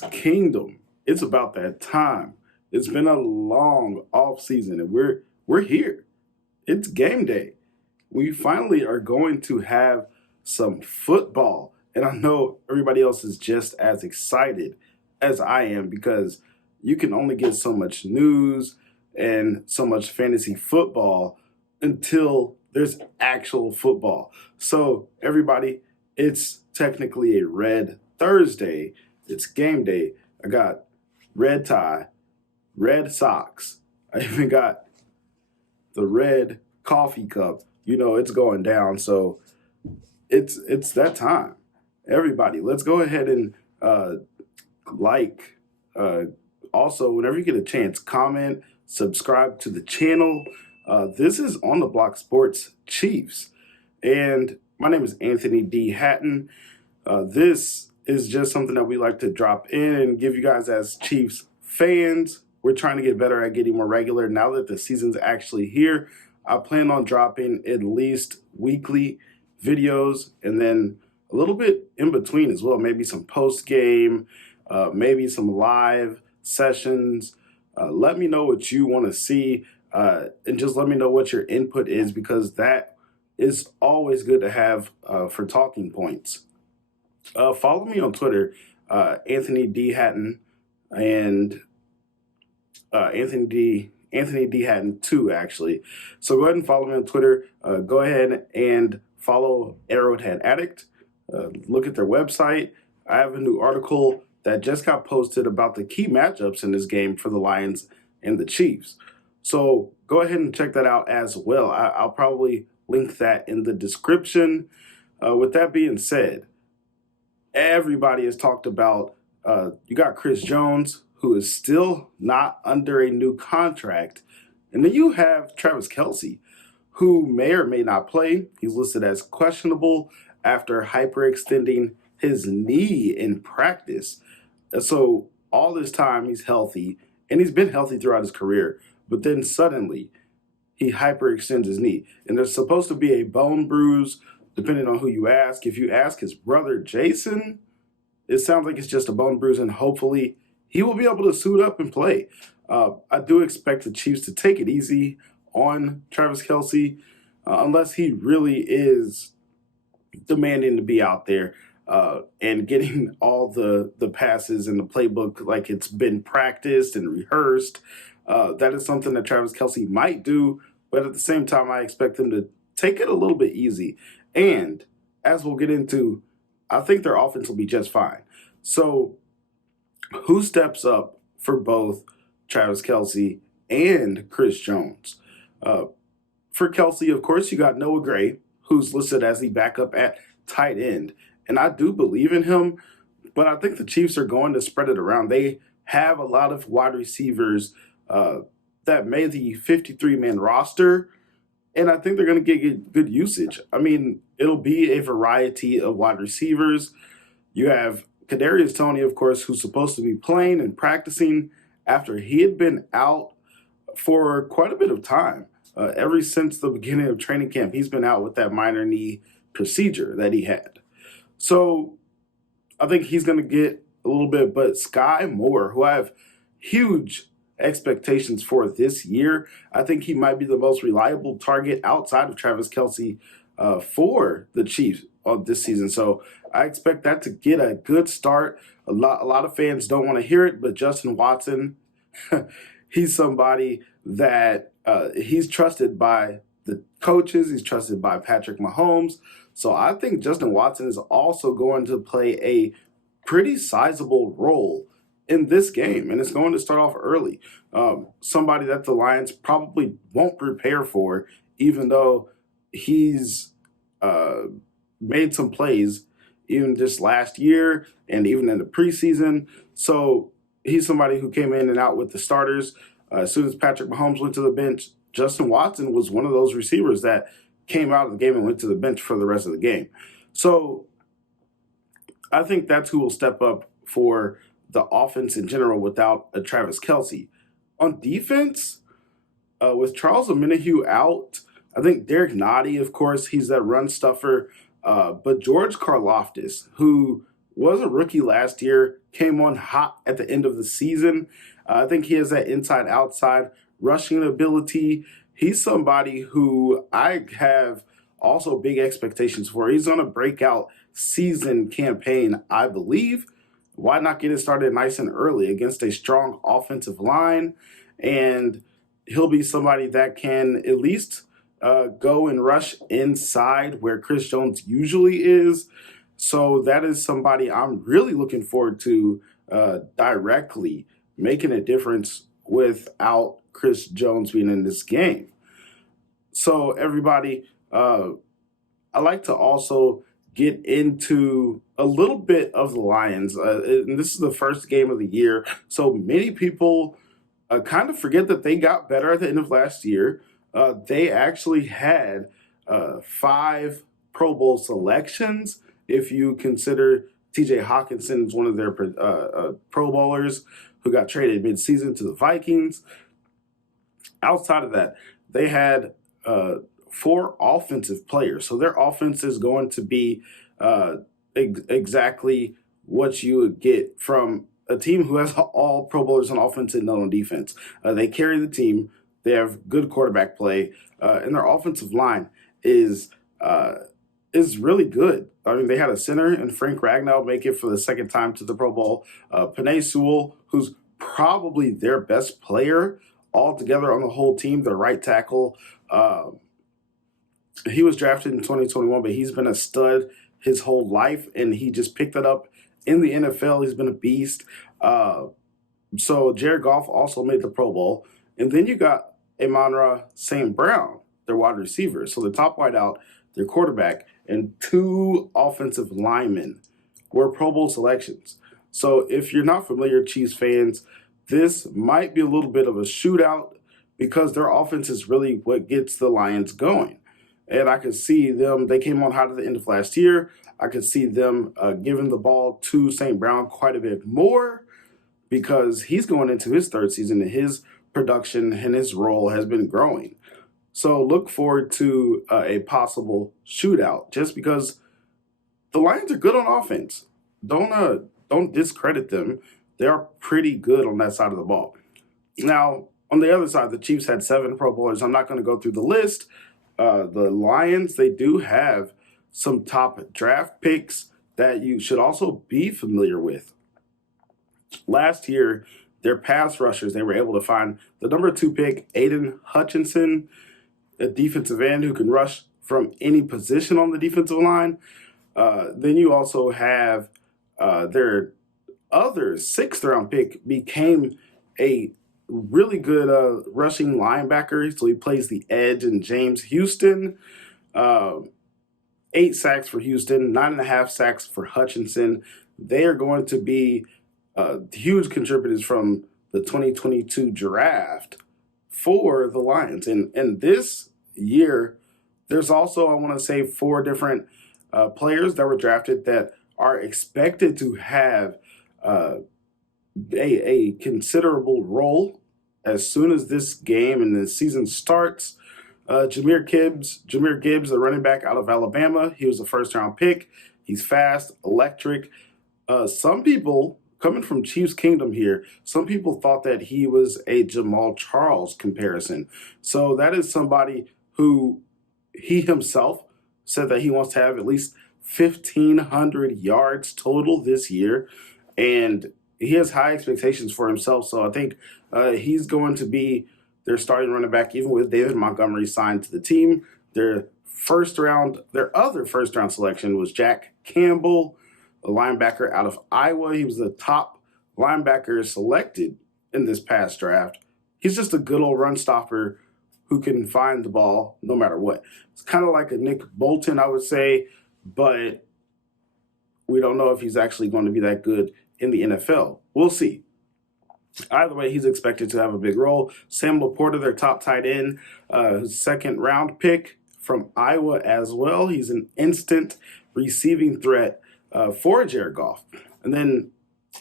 Chiefs Kingdom. It's about that time. It's been a long off season, and we're here. It's game day. We finally are going to have some football, and I know everybody else is just as excited as I am because you can only get so much news and so much fantasy football until there's actual football. So everybody, it's technically a red Thursday. It's game day. I got red tie, red socks. I even got the red coffee cup. You know it's going down. So it's that time. Everybody, let's go ahead and like. Uh, Also, whenever you get a chance, comment, subscribe to the channel. This is On the Block Sports Chiefs, and my name is Anthony D. Hatton. This is just something that we like to drop in and give you guys as Chiefs fans. We're trying to get better at getting more regular now that the season's actually here. I plan on dropping at least weekly videos and then a little bit in between as well. Maybe some post game, maybe some live sessions. Let me know what you want to see, and just let me know what your input is because that is always good to have for talking points. Follow me on Twitter, Anthony D Hatton, and Anthony D Hatton 2 actually. So go ahead and follow me on Twitter. Go ahead and follow Arrowhead Addict. Look at their website. I have a new article that just got posted about the key matchups in this game for the Lions and the Chiefs. So go ahead and check that out as well. I'll probably link that in the description. With that being said, everybody has talked about, you got Chris Jones, who is still not under a new contract. And then you have Travis Kelce, who may or may not play. He's listed as questionable after hyperextending his knee in practice. And so all this time he's healthy, and he's been healthy throughout his career. But then suddenly he hyperextends his knee. And there's supposed to be a bone bruise, depending on who you ask. If you ask his brother Jason, it sounds like it's just a bone bruise, and hopefully he will be able to suit up and play. I do expect the Chiefs to take it easy on Travis Kelce, unless he really is demanding to be out there and getting all the passes in the playbook like it's been practiced and rehearsed. That is something that Travis Kelce might do, but at the same time, I expect him to take it a little bit easy. And as we'll get into, I think their offense will be just fine. So who steps up for both Travis Kelce and Chris Jones? For Kelce, of course, you got Noah Gray, who's listed as the backup at tight end. And I do believe in him, but I think the Chiefs are going to spread it around. They have a lot of wide receivers that made the 53-man roster, and I think they're going to get good usage. I mean, it'll be a variety of wide receivers. You have Kadarius Toney, of course, who's supposed to be playing and practicing after he had been out for quite a bit of time. Ever since the beginning of training camp, he's been out with that minor knee procedure that he had. So I think he's going to get a little bit, but Sky Moore, who I have huge expectations for this year, I think he might be the most reliable target outside of Travis Kelce for the Chiefs this season. So I expect that to get a good start. A lot of fans don't want to hear it, but Justin Watson, he's somebody that he's trusted by the coaches. He's trusted by Patrick Mahomes. So I think Justin Watson is also going to play a pretty sizable role in this game, and it's going to start off early. Somebody that the Lions probably won't prepare for, even though he's made some plays even just last year and even in the preseason. So he's somebody who came in and out with the starters. As soon as Patrick Mahomes went to the bench, Justin Watson was one of those receivers that came out of the game and went to the bench for the rest of the game. So I think that's who will step up for the offense in general without a Travis Kelce. On defense, with Charles Omenihu out, I think Derek Nottie, of course, he's that run stuffer. But George Karlaftis, who was a rookie last year, came on hot at the end of the season. I think he has that inside-outside rushing ability. He's somebody who I have also big expectations for. He's on a breakout season campaign, I believe. Why not get it started nice and early against a strong offensive line? And he'll be somebody that can at least go and rush inside where Chris Jones usually is. So that is somebody I'm really looking forward to directly making a difference without Chris Jones being in this game. So everybody, I like to also get into a little bit of the Lions. And this is the first game of the year. So many people kind of forget that they got better at the end of last year. They actually had 5 Pro Bowl selections. If you consider TJ Hawkinson as one of their Pro Bowlers who got traded midseason to the Vikings. Outside of that, they had 4 offensive players. So their offense is going to be exactly what you would get from a team who has all Pro Bowlers on offense and none on defense. They carry the team. They have good quarterback play, and their offensive line is really good. I mean, they had a center and Frank Ragnow make it for the second time to the Pro Bowl. Penei Sewell, who's probably their best player altogether on the whole team, their right tackle. He was drafted in 2021, but he's been a stud his whole life, and he just picked it up in the NFL. He's been a beast. So Jared Goff also made the Pro Bowl. And then you got Amon-Ra St. Brown, their wide receiver. So the top wideout, their quarterback, and 2 offensive linemen were Pro Bowl selections. So if you're not familiar, Chiefs fans, this might be a little bit of a shootout because their offense is really what gets the Lions going. And I could see them, they came on hot at the end of last year. I could see them giving the ball to St. Brown quite a bit more because he's going into his 3rd season and his production and his role has been growing. So look forward to a possible shootout just because the Lions are good on offense. Don't discredit them. They are pretty good on that side of the ball. Now, on the other side, the Chiefs had 7 Pro Bowlers. I'm not going to go through the list. The Lions, they do have some top draft picks that you should also be familiar with. Last year, their pass rushers, they were able to find the number 2 pick, Aiden Hutchinson, a defensive end who can rush from any position on the defensive line. Then you also have their other 6th round pick became a really good rushing linebacker. So he plays the edge in James Houston. 8 sacks for Houston, 9.5 sacks for Hutchinson. They are going to be huge contributors from the 2022 draft for the Lions. And this year, there's also, I want to say, 4 different players that were drafted that are expected to have a considerable role as soon as this game and the season starts. Jahmyr Gibbs, the running back out of Alabama, he was a 1st-round pick. He's fast, electric. Some people, coming from Chiefs Kingdom here, some people thought that he was a Jamal Charles comparison. So that is somebody who he himself said that he wants to have at least 1,500 yards total this year. And he has high expectations for himself. So I think he's going to be their starting running back, even with David Montgomery signed to the team. Their other first round selection was Jack Campbell, a linebacker out of Iowa. He was the top linebacker selected in this past draft. He's just a good old run stopper who can find the ball no matter what. It's kind of like a Nick Bolton, I would say, but we don't know if he's actually going to be that good in the NFL. We'll see. Either way, he's expected to have a big role. Sam Laporta, their top tight end, 2nd round pick from Iowa as well. He's an instant receiving threat for Jared Goff. And then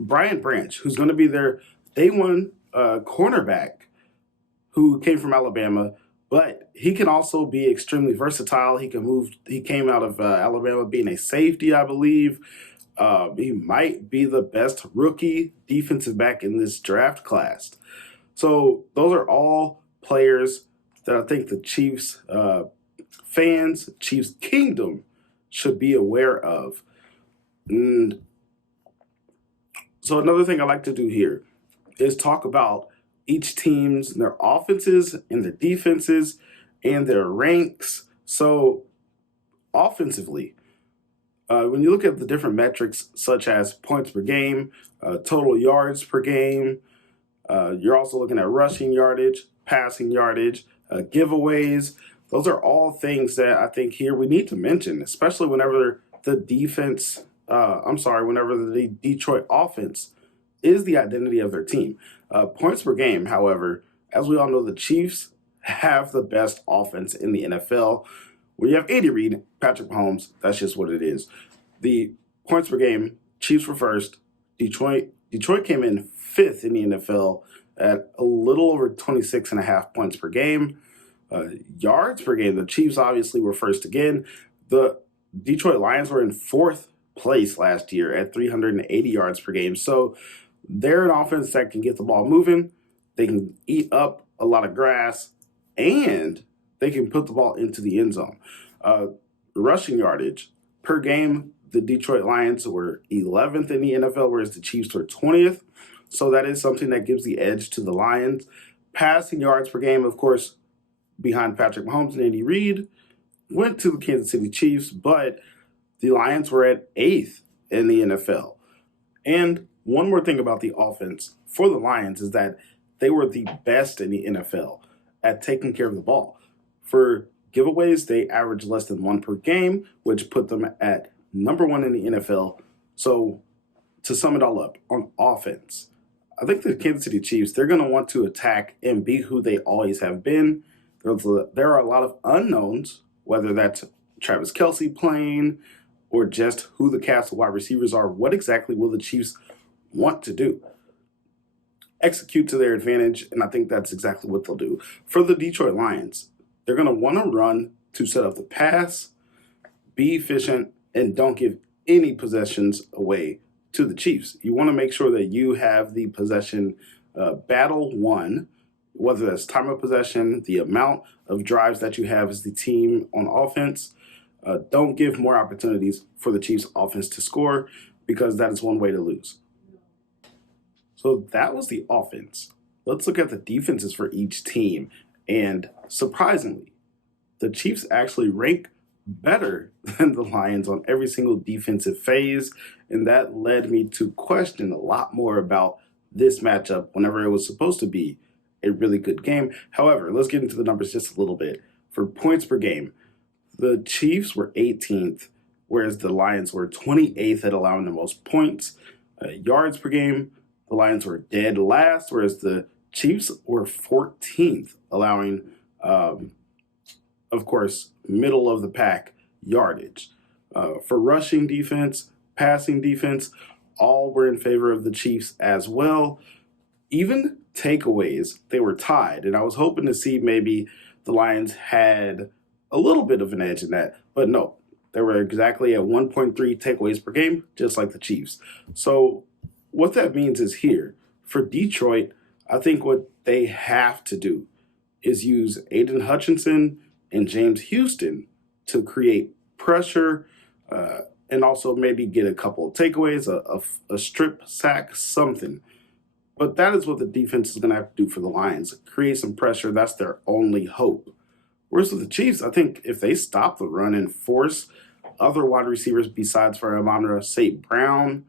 Brian Branch, who's going to be their day 1 cornerback, who came from Alabama, but he can also be extremely versatile. He can move. He came out of Alabama being a safety, I believe. He might be the best rookie defensive back in this draft class. So those are all players that I think the Chiefs fans, Chiefs Kingdom, should be aware of. And so another thing I like to do here is talk about each team's their offenses and their defenses and their ranks. So offensively, when you look at the different metrics such as points per game, total yards per game, you're also looking at rushing yardage, passing yardage, giveaways. Those are all things that I think here we need to mention, especially whenever the whenever the Detroit offense is the identity of their team. Points per game, however, as we all know, the Chiefs have the best offense in the NFL. When you have Andy Reid, Patrick Mahomes, that's just what it is. The points per game, Chiefs were first. Detroit came in fifth in the NFL at a little over 26.5 points per game. Yards per game, the Chiefs obviously were first again. The Detroit Lions were in fourth place last year at 380 yards per game. So they're an offense that can get the ball moving. They can eat up a lot of grass, and they can put the ball into the end zone. Rushing yardage per game, the Detroit Lions were 11th in the NFL, whereas the Chiefs were 20th. So that is something that gives the edge to the Lions. Passing yards per game, of course, behind Patrick Mahomes and Andy Reid, went to the Kansas City Chiefs, but the Lions were at 8th in the NFL. And one more thing about the offense for the Lions is that they were the best in the NFL at taking care of the ball. For giveaways, they averaged less than 1 per game, which put them at number 1 in the NFL. So to sum it all up, on offense, I think the Kansas City Chiefs, they're going to want to attack and be who they always have been. There are a lot of unknowns, whether that's Travis Kelce playing or just who the cast of wide receivers are. What exactly will the Chiefs want to do? Execute to their advantage, and I think that's exactly what they'll do. For the Detroit Lions, they're going to want to run to set up the pass, be efficient, and don't give any possessions away to the Chiefs. You want to make sure that you have the possession battle won, whether that's time of possession, the amount of drives that you have as the team on offense. Don't give more opportunities for the Chiefs offense to score, because that is one way to lose. So that was the offense. Let's look at the defenses for each team. And surprisingly, the Chiefs actually rank better than the Lions on every single defensive phase. And that led me to question a lot more about this matchup whenever it was supposed to be a really good game. However, let's get into the numbers just a little bit. For points per game, the Chiefs were 18th, whereas the Lions were 28th at allowing the most points. Yards per game, the Lions were dead last, whereas the Chiefs were 14th, allowing, of course, middle of the pack yardage. For rushing defense, passing defense, all were in favor of the Chiefs as well. Even takeaways, they were tied, and I was hoping to see maybe the Lions had a little bit of an edge in that, but no, they were exactly at 1.3 takeaways per game, just like the Chiefs. So what that means is here, for Detroit, I think what they have to do is use Aiden Hutchinson and James Houston to create pressure and also maybe get a couple of takeaways, a strip sack, something. But that is what the defense is going to have to do for the Lions. Create some pressure. That's their only hope. Whereas with the Chiefs, I think if they stop the run and force other wide receivers besides for Amon-Ra St. Brown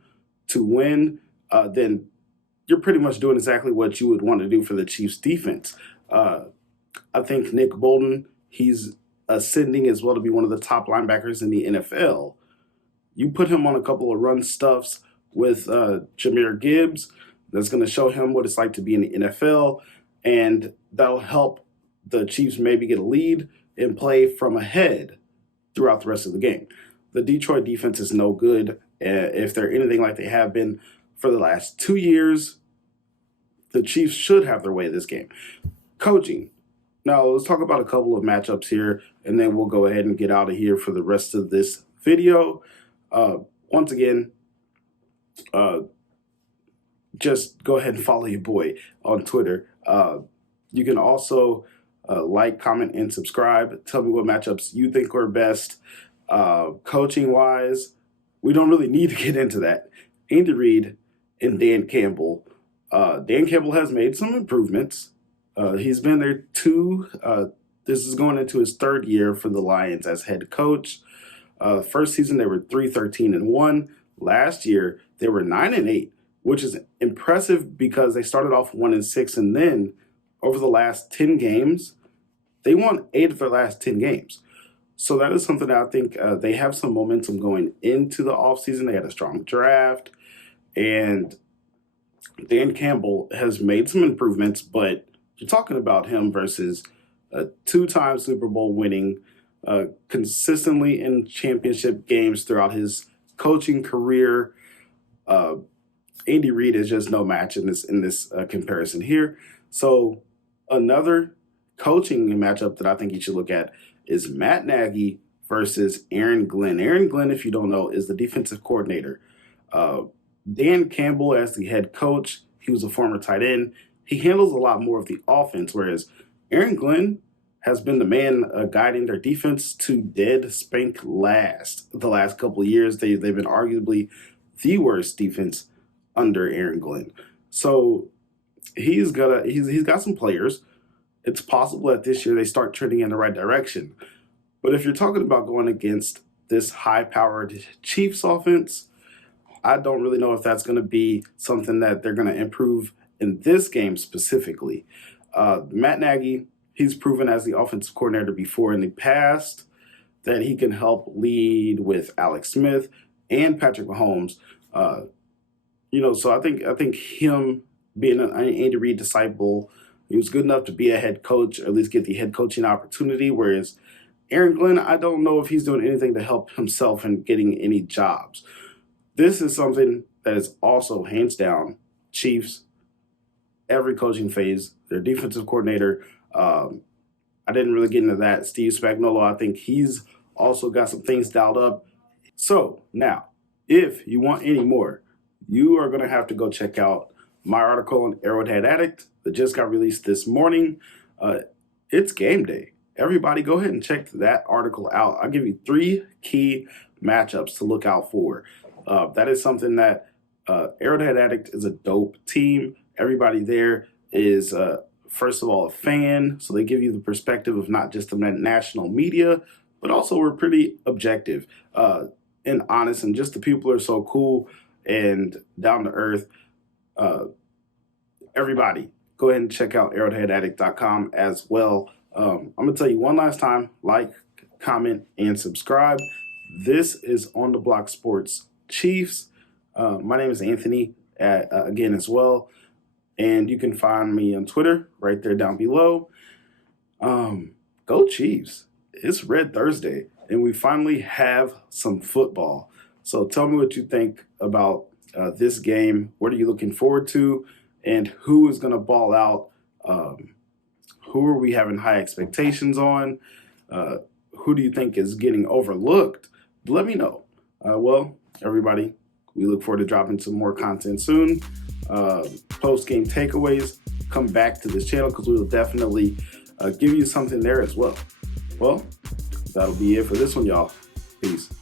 to win, then you're pretty much doing exactly what you would want to do for the Chiefs defense. I think Nick Bolton, he's ascending as well to be one of the top linebackers in the NFL. You put him on a couple of run stuffs with Jahmyr Gibbs, that's going to show him what it's like to be in the NFL, and that'll help the Chiefs maybe get a lead and play from ahead throughout the rest of the game. The Detroit defense is no good. If they're anything like they have been for the last 2 years, the Chiefs should have their way this game. Coaching. Now, let's talk about a couple of matchups here, and then we'll go ahead and get out of here for the rest of this video. Once again, just go ahead and follow your boy on Twitter. You can also like, comment, and subscribe. Tell me what matchups you think are best. Coaching wise, we don't really need to get into that. Andy Reid and Dan Campbell. Dan Campbell has made some improvements. He's been there this is going into his third year for the Lions as head coach. First season they were 3-13-1. Last year they were 9-8, which is impressive because they started off 1-6, and then over the last 10 games, they won 8 of their last 10 games. So that is something that I think they have some momentum going into the offseason. They had a strong draft, and Dan Campbell has made some improvements, but you're talking about him versus a 2-time Super Bowl winning, consistently in championship games throughout his coaching career. Andy Reid is just no match in this comparison here. So another coaching matchup that I think you should look at is Matt Nagy versus Aaron Glenn. Aaron Glenn, if you don't know, is the defensive coordinator. Dan Campbell as the head coach, he was a former tight end. He handles a lot more of the offense, whereas Aaron Glenn has been the man guiding their defense to dead spank last. The last couple of years, they've been arguably the worst defense under Aaron Glenn. So he's got some players. It's possible that this year they start trending in the right direction. But if you're talking about going against this high-powered Chiefs offense, I don't really know if that's going to be something that they're going to improve in this game specifically. Matt Nagy, he's proven as the offensive coordinator before in the past that he can help lead with Alex Smith and Patrick Mahomes. So I think him being an Andy Reid disciple, he was good enough to be a head coach, or at least get the head coaching opportunity, whereas Aaron Glenn, I don't know if he's doing anything to help himself in getting any jobs. This is something that is also hands down Chiefs, every coaching phase, their defensive coordinator. I didn't really get into that. Steve Spagnuolo, I think he's also got some things dialed up. So now, if you want any more, you are going to have to go check out my article on Arrowhead Addict that just got released this morning. It's game day. Everybody go ahead and check that article out. I'll give you 3 key matchups to look out for. That is something that Arrowhead Addict is a dope team. Everybody there is, first of all, a fan, so they give you the perspective of not just the national media, but also we're pretty objective and honest, and just the people are so cool and down to earth. Everybody, go ahead and check out arrowheadaddict.com as well. I'm going to tell you one last time, like, comment, and subscribe. This is On the Block Sports Chiefs. My name is Anthony, again as well. And you can find me on Twitter right there down below. Go Chiefs. It's Red Thursday, and we finally have some football. So tell me what you think about this game. What are you looking forward to? And who is going to ball out? Who are we having high expectations on? Who do you think is getting overlooked? Let me know. Well, everybody, we look forward to dropping some more content soon. Post-game takeaways, come back to this channel because we will definitely give you something there as well. Well, that'll be it for this one, y'all. Peace.